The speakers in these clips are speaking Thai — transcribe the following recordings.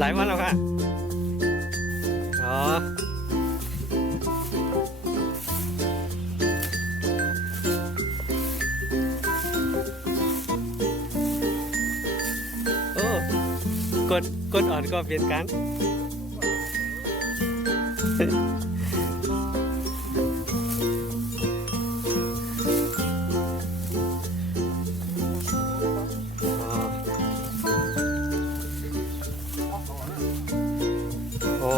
หลายวันแล้วค่ะอ๋อโอ้กดอ่อนก็เปลี่ยนกันโอ้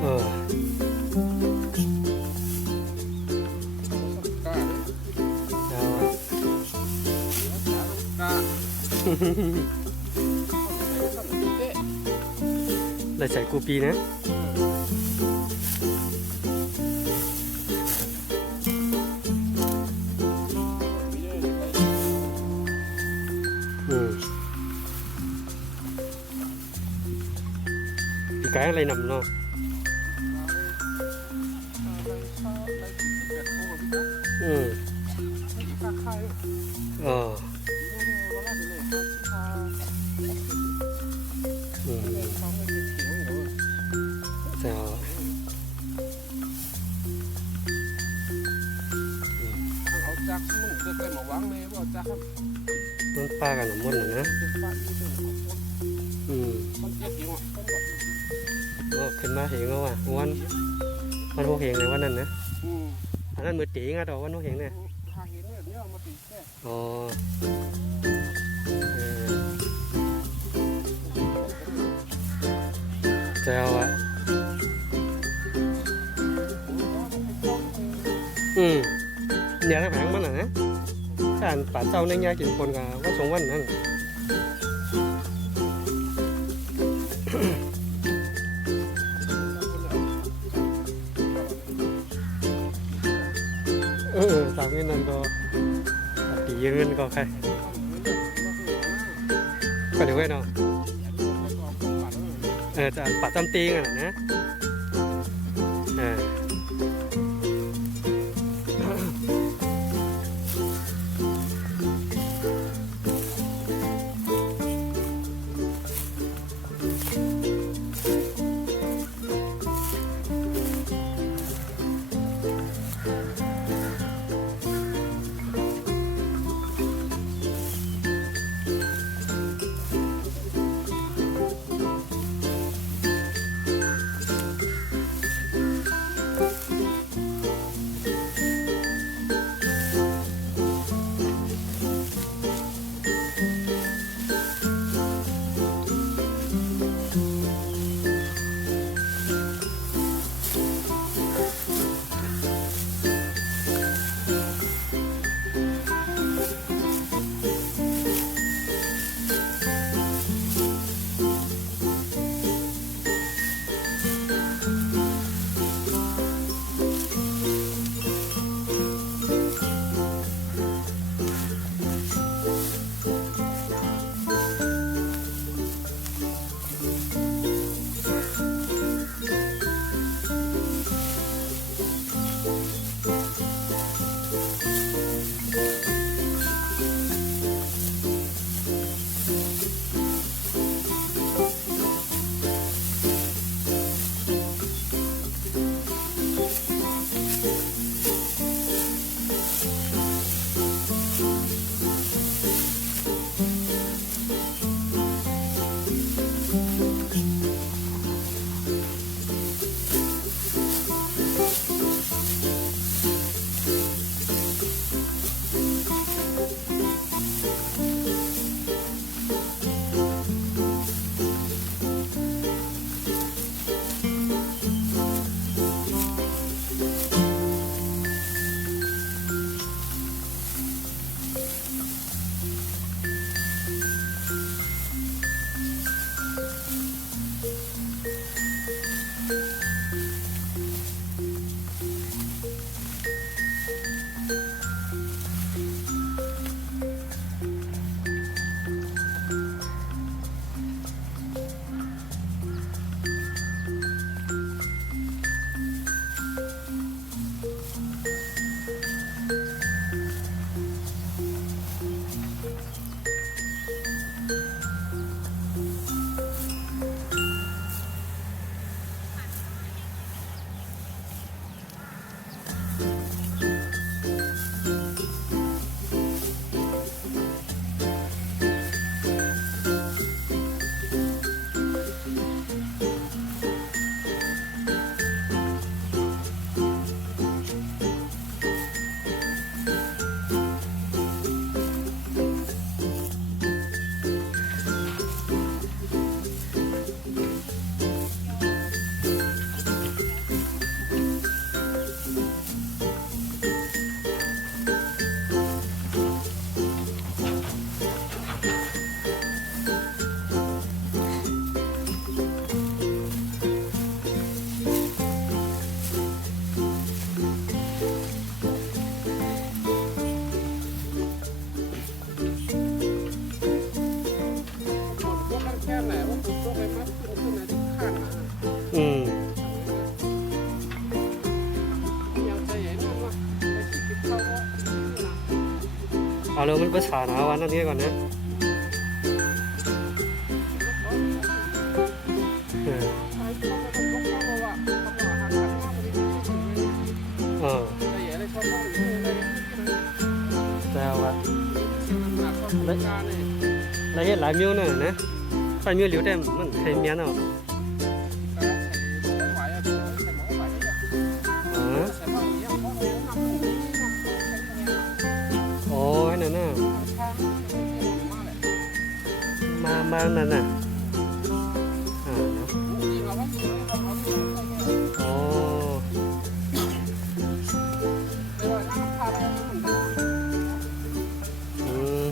เออเลยใส่กูปีนะปีกายอะไรนำเนาะเออแซวเอาจักมุ่งเกิดเป็นหมอวังเลยว่าจักครับมันปลากันหนมดเลยนะมันเจ็บอยู่อ่ะโอ้ขึ้นมาเห็นแล้วว่ะวันพวกเห็นเลยวันนั้นนะอันนั้นมือตีงอ่ะดอกวันพวกเห็นเนี่ยหาเห็นเนี่ยเนี่ยมาตีแค่อ๋อแซวอ่ะเนี่ยถ้าแผงมันอ่ะนะการป่าเจ้าในยากินคนกับว่าสงวันนั่นสามเงินนั่นก็ตีเงินก็ใครก็เดี๋ยวไว้เนาะจะปัดจำตีกันนะ แล้วมันก็ฉาหนาวันนั้นนี้ก่อนนะเออเออแต่ว่าละเอียดหลายมิ้วน่ะนะไฟมิ้วเหลียวแต่มันใครเมียนอ่ะอ๋อโอ้ยนั่นน่ะมานั่นน่ะอ่าเนาะโอ้อืม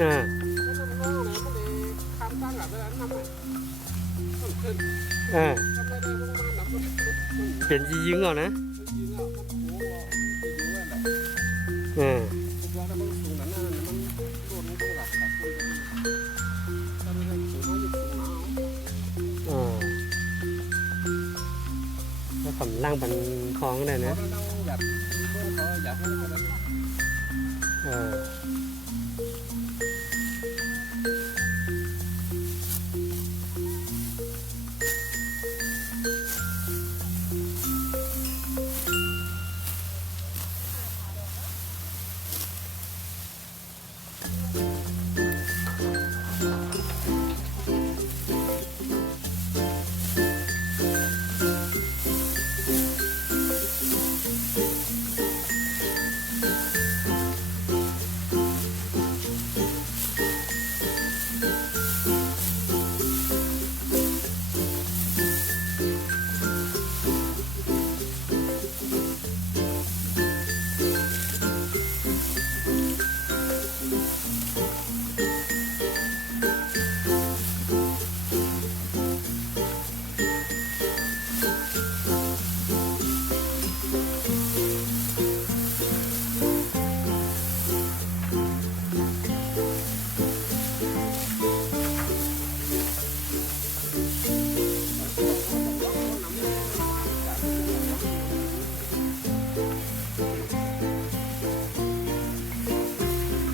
อ่าอ่าเปลี่ยนยียิงก่อนนะอ่าอ่าแล้วผมล่างบันคลองได้นะเออ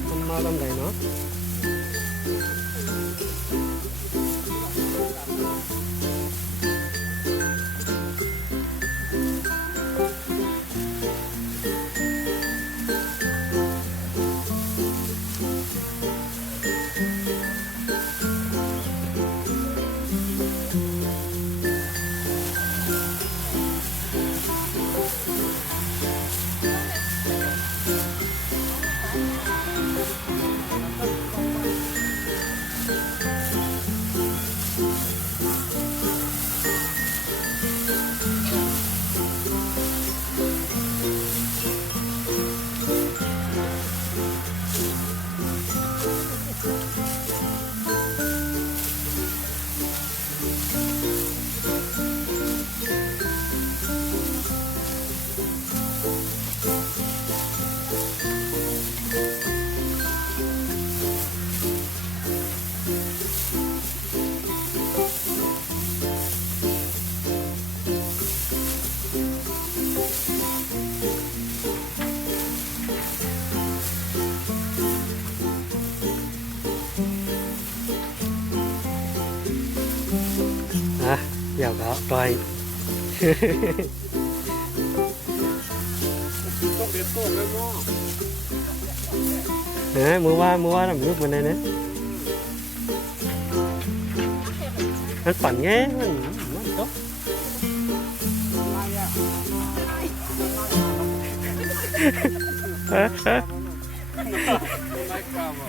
มันมาลำไหนเนาะอ่ะเดี๋ยวก็ปล่อย ต้องเด็ดต้นเลยเนาะ เออมือว่าทำรูปมันเลยนะมันฝันไงมันจบ อะไรอ่ะ ไล่กาบอ่ะ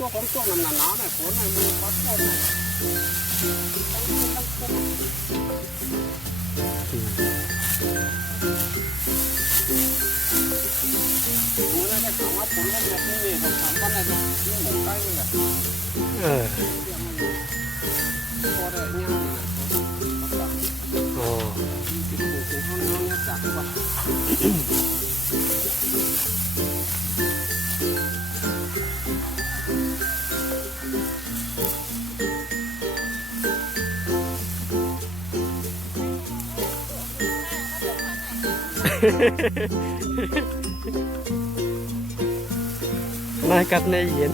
ตัวของตัวนั้นหนาๆเนี่ยฝนในมือปัดฝนมือนั่นก็ถามว่าฝนก็แบบนี้ผมถามว่าอะไรยิ่งหมกใกล้เลยแหละ เออ พอได้เงี้ยนะ อ๋อ ติดหูถึงห้องน้ำเนี่ยจากว่า นายกับนายเย็น